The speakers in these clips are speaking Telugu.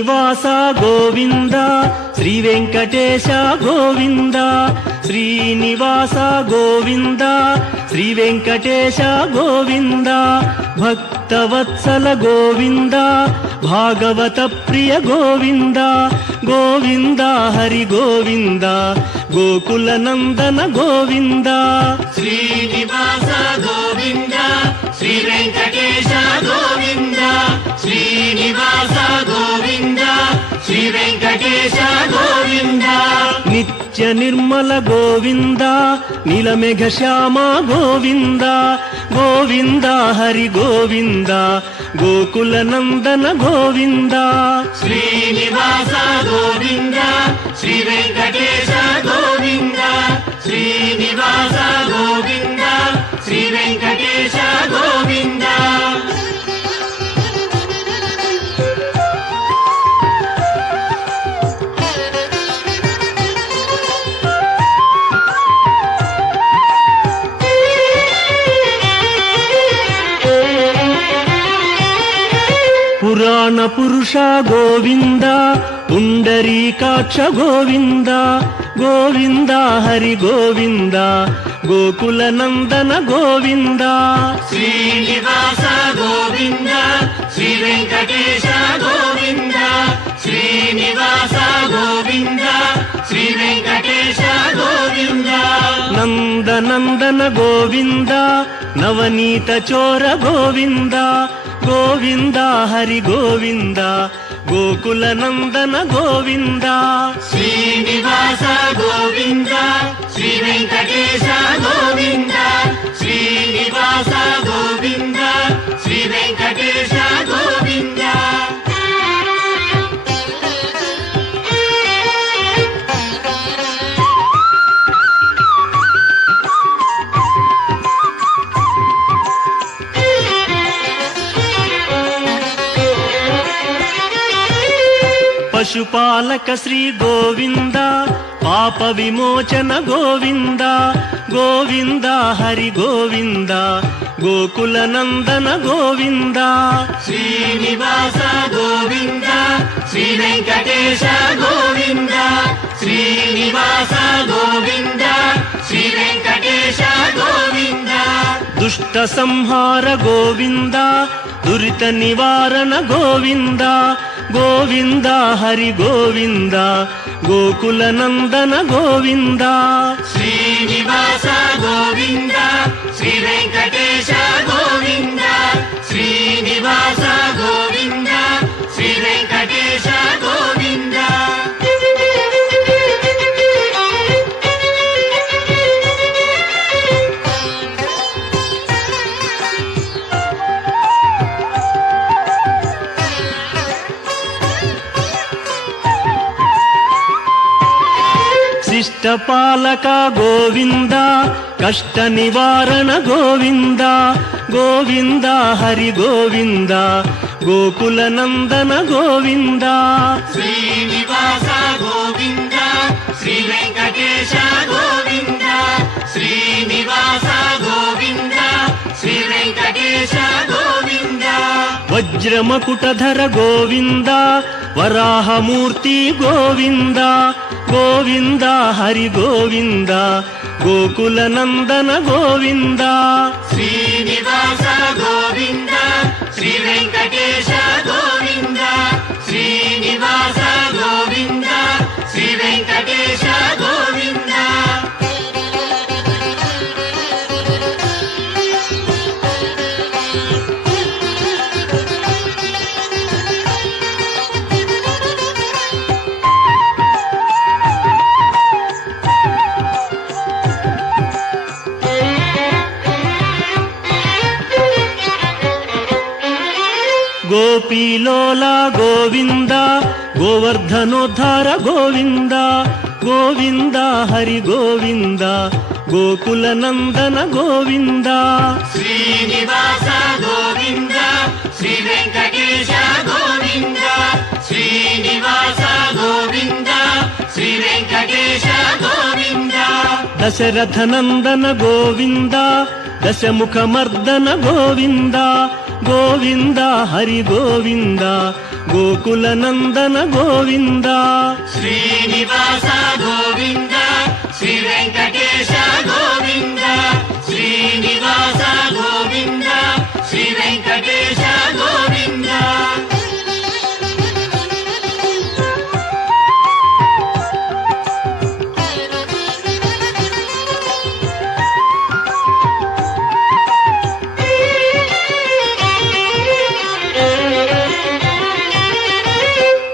శ్రీనివాస గోవింద శ్రీ వెంకటేశ గోవింద శ్రీనివాస గోవింద శ్రీ వెంకటేశ గోవింద భక్తవత్సల గోవింద భాగవత ప్రియ గోవింద గోవింద హరి గోవింద గోకుల నందన గోవింద శ్రీనివాస గోవింద శ్రీ వెంకటేశ గోవింద శ్రీనివాస గోవింద శ్రీ వెంకటేశ గోవింద నిత్య నిర్మల గోవింద నీలమేఘ శ్యామ గోవింద గోవింద హరి గోవింద గోకుల నందన గోవింద శ్రీనివాస గోవింద శ్రీ వెంకటేశ గోవింద శ్రీనివాస గోవింద శ్రీ వెంకటేశ గోవింద పురాణ పురుష గోవింద పుండరీకాక్ష గోవింద గోవింద హరి గోవింద గోకుల నందన గోవింద శ్రీనివాస గోవింద శ్రీ వెంకటేశ గోవింద శ్రీనివాస గోవింద శ్రీ వెంకటేశ గోవింద నందనందన గోవింద నవనీత చోర గోవింద గోవింద హరి గోవింద గోకుల నందన గోవింద శ్రీనివాస గోవింద శ్రీ వెంకటేశ గోవింద శ్రీనివాస గోవింద శ్రీ వెంకటేశ గోవింద పశుపాలక శ్రీ గోవింద పాప విమోచన గోవింద గోవింద హరి గోవింద గోకుల నందన గోవింద శ్రీనివాస గోవింద శ్రీ వెంకటేశ గోవింద శ్రీనివాస గోవింద శ్రీ వెంకటేశ గోవింద దుష్ట సంహార గోవింద దురిత నివారణ గోవింద గోవింద హరి గోవింద గోకుల నందన గోవింద శ్రీనివాస గోవింద శ్రీ వెంకటేశ గోవింద శ్రీనివాస గోవింద శ్రీ వెంకటేశ గోవింద శిష్టపాలక గోవింద కష్ట నివారణ గోవింద గోవింద హరి గోవింద గోకుల నందన గోవింద శ్రీనివాస గోవింద శ్రీ వెంకటేశ గోవింద శ్రీనివాస గోవింద శ్రీ వెంకటేశ గోవింద వజ్రమకుటధర గోవింద వరాహమూర్తి గోవింద గోవింద హరి గోవింద గోకుల నందన గోవింద శ్రీనివాస గోవింద శ్రీ వెంకటేశ గోవింద శ్రీనివాస గోవింద శ్రీ వెంకటేశ గోవింద గోపీలోల గోవింద గోవర్ధనోద్ధార గోవింద గోవింద హరి గోవింద గోకుల నందన గోవింద శ్రీనివాస గోవింద శ్రీ వెంకటేశ గోవింద శ్రీనివాస గోవింద శ్రీ వెంకటేశ గోవింద దశరథ నందన గోవింద దశముఖమర్దన గోవింద గోవింద హరి గోవింద గోకుల నందన గోవింద శ్రీనివాస గోవింద శ్రీ వెంకటేశ గోవింద శ్రీనివాస గోవింద శ్రీ వెంకటేశ గోవింద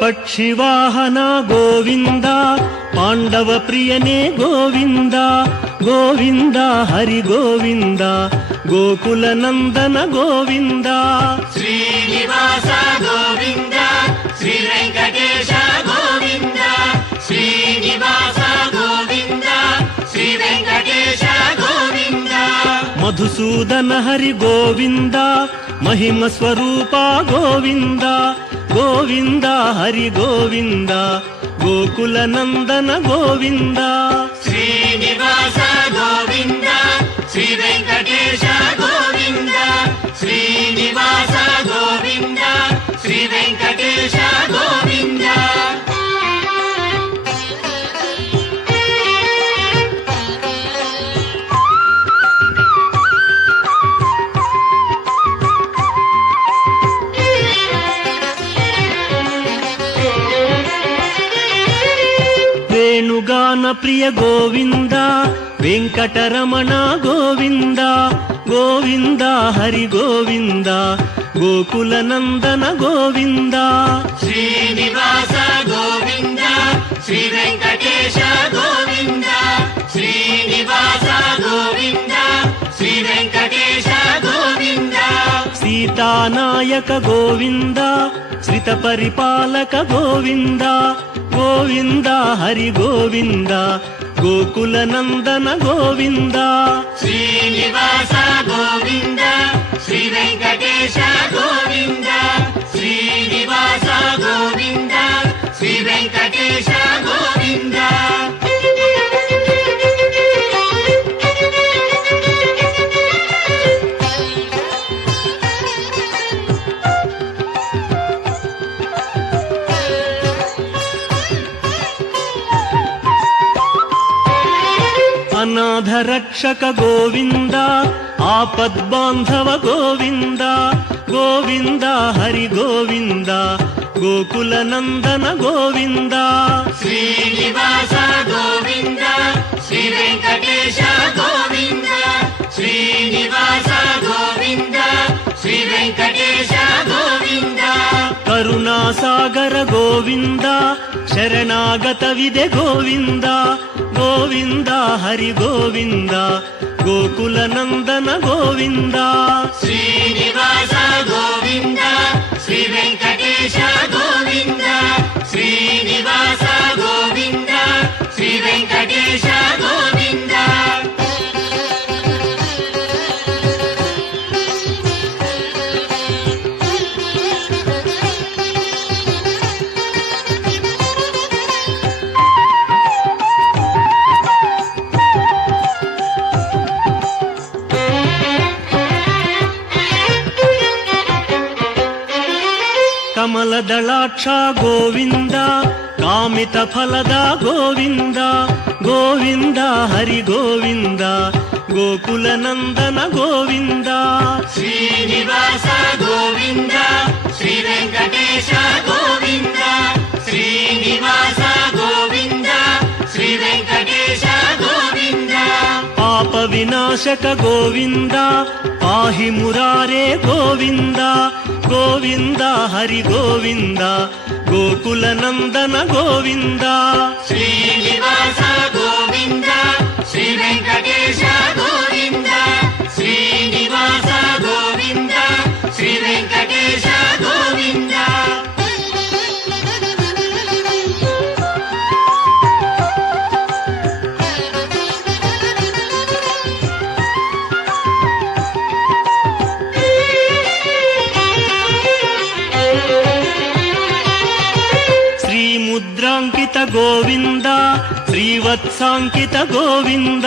పక్షివాహన గోవింద పాండవ ప్రియనే గోవింద గోవింద హరి గోవింద గోకుల నందన గోవింద శ్రీనివాస గోవింద శ్రీ వెంకటేశ గోవింద శ్రీనివాస గోవింద శ్రీ వెంకటేశ గోవింద మధుసూదన హరి గోవింద మహిమ స్వరూప గోవింద గోవింద హరి గోవింద గోకుల నందన గోవింద శ్రీనివాస గోవింద శ్రీ వెంకటేశ గోవింద శ్రీనివాస గోవింద శ్రీ వెంకటేశ గోవింద వేణుగాన ప్రియ గోవింద వెంకటరమణ గోవింద గోవింద హరి గోవింద గోకుల నందన గోవింద శ్రీనివాస గోవింద శ్రీ వెంకటేశ గోవింద శ్రీనివాస గోవింద శ్రీ వెంకటేశ గోవింద సీతానాయక గోవింద శ్రిత పరిపాలక గోవింద గోవింద హరి గోవింద గోకుల నందన గోవింద శ్రీనివాస గోవింద శ్రీ వెంకటేశ గోవింద శ్రీనివాస గోవింద శ్రీ వెంకటేశ గోవింద అనాథ రక్షక గోవింద ఆపద్బాంధవ గోవింద గోవింద హరి గోవింద గోకుల నందన గోవింద శ్రీనివాస గోవింద శ్రీ వెంకటేశ గోవింద శ్రీనివాస గోవింద శ్రీ వెంకటేశ గోవింద కరుణాసాగర గోవింద శరణాగత విదే గోవింద గోవింద హరి గోవింద గోకుల నందన గోవింద శ్రీనివాస గోవింద శ్రీ వెంకటేశ గోవింద శ్రీనివాస గోవింద శ్రీ వెంకటేశ గోవింద ಕಮಲದಳಾಕ್ಷ ಗೋವಿಂದ ಕಾಮಿತ ಫಲದ ಗೋವಿಂದ ಗೋವಿಂದ ಹರಿ ಗೋವಿಂದ ಗೋಕುಲ ನಂದನ ಗೋವಿಂದ ಶ್ರೀನಿವಾಸ ಗೋವಿಂದ ಶ್ರೀ ವೆಂಕಟೇಶ ಗೋವಿಂದ ಶ್ರೀನಿವಾಸ ಗೋವಿಂದ ಶ್ರೀ ವೆಂಕಟೇಶ ಗೋವಿಂದ ಪಾಪ ವಿನಾಶಕ ಗೋವಿಂದ ಪಾಹಿ ಮುರಾರೇ ಗೋವಿಂದ ಗೋವಿಂದ ಹರಿ ಗೋವಿಂದ ಗೋಕುಲ ನಂದನ ಗೋವಿಂದ ಶ್ರೀನಿವಾಸ ಗೋವಿಂದ ಶ್ರೀ ವೆಂಕಟೇಶ ಗೋವಿಂದ ಶ್ರೀನಿವಾಸ ಗೋವಿಂದ ಶ್ರೀ ವೆಂಕಟೇಶ ಗೋವಿಂದ ಮುದ್ರಾಂಕಿತ ಗೋವಿಂದ ಶ್ರೀವತ್ಸಾಂಕಿತ ಗೋವಿಂದ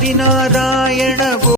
హరినారాయణ